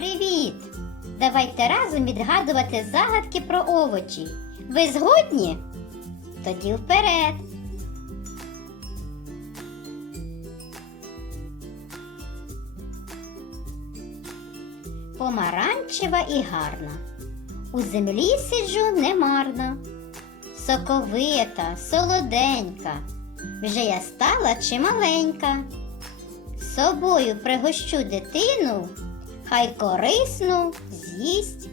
Привіт! Давайте разом відгадувати загадки про овочі. Ви згодні? Тоді вперед. Помаранчева і гарна. У землі сиджу немарно. Соковита, солоденька. Вже я стала чималенька. Собою пригощу дитину, хай корисну з'їсть.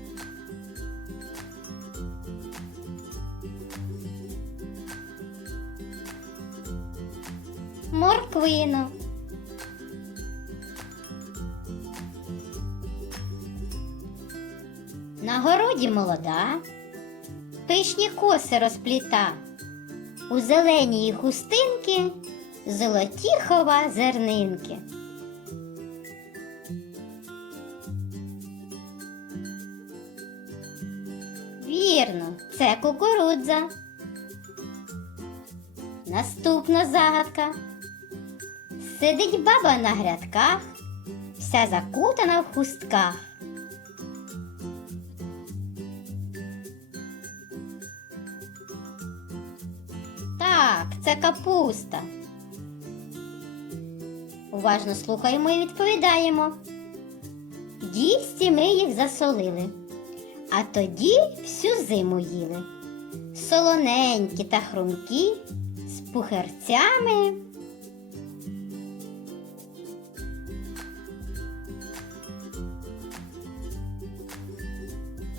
Морквину. На городі молода, пишні коси розпліта, у зеленій хустинки золоті хова зернинки. Вірно, це кукурудза. Наступна загадка. Сидить баба на грядках, вся закутана в хустках. Так, це капуста. Уважно слухаємо і відповідаємо. Дісті ми їх засолили, а тоді всю зиму їли. Солоненькі та хрумкі, з пухерцями.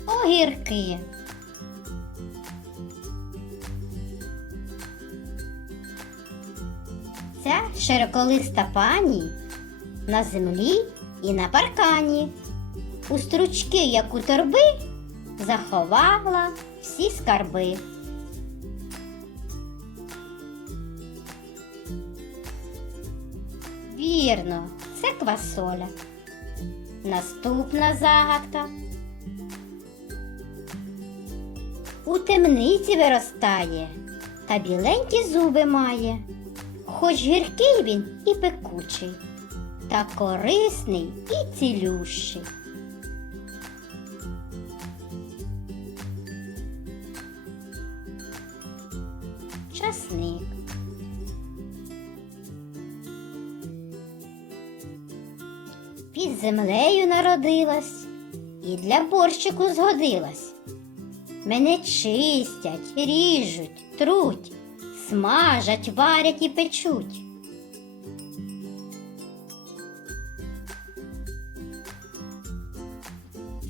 Огірки. Ця широколиста пані на землі і на паркані. У стручки, як у торби, заховала всі скарби. Вірно, це квасоля. Наступна загадка. У темниці виростає та біленькі зуби має. Хоч гіркий він і пекучий, та корисний і цілющий. Часник. Під землею народилась і для борщику згодилась. Мене чистять, ріжуть, труть, смажать, варять і печуть.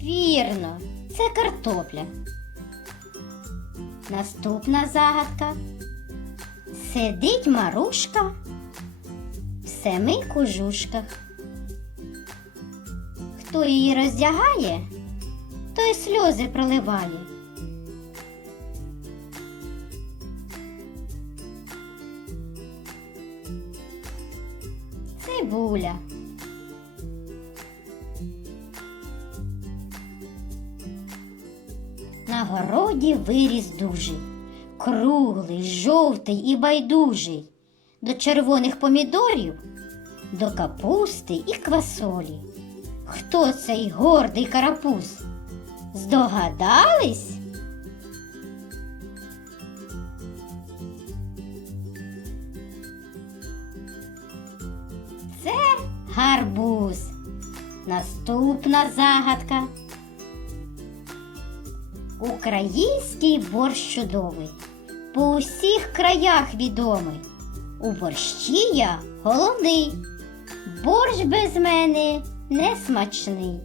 Вірно, це картопля. Наступна загадка. Сидить марушка в семи кожушках. Хто її роздягає, той сльози проливає. Цибуля. На городі виріс дужий, круглий, жовтий і байдужий, до червоних помідорів, до капусти і квасолі. Хто цей гордий карапуз? Здогадались? Це гарбуз. Наступна загадка. Український борщ чудовий, по усіх краях відомий. У борщі я головний, борщ без мене не смачний.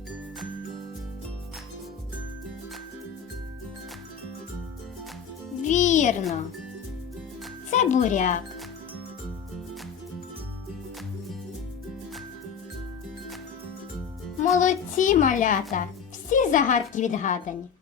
Вірно, це буряк. Молодці малята, всі загадки відгадані.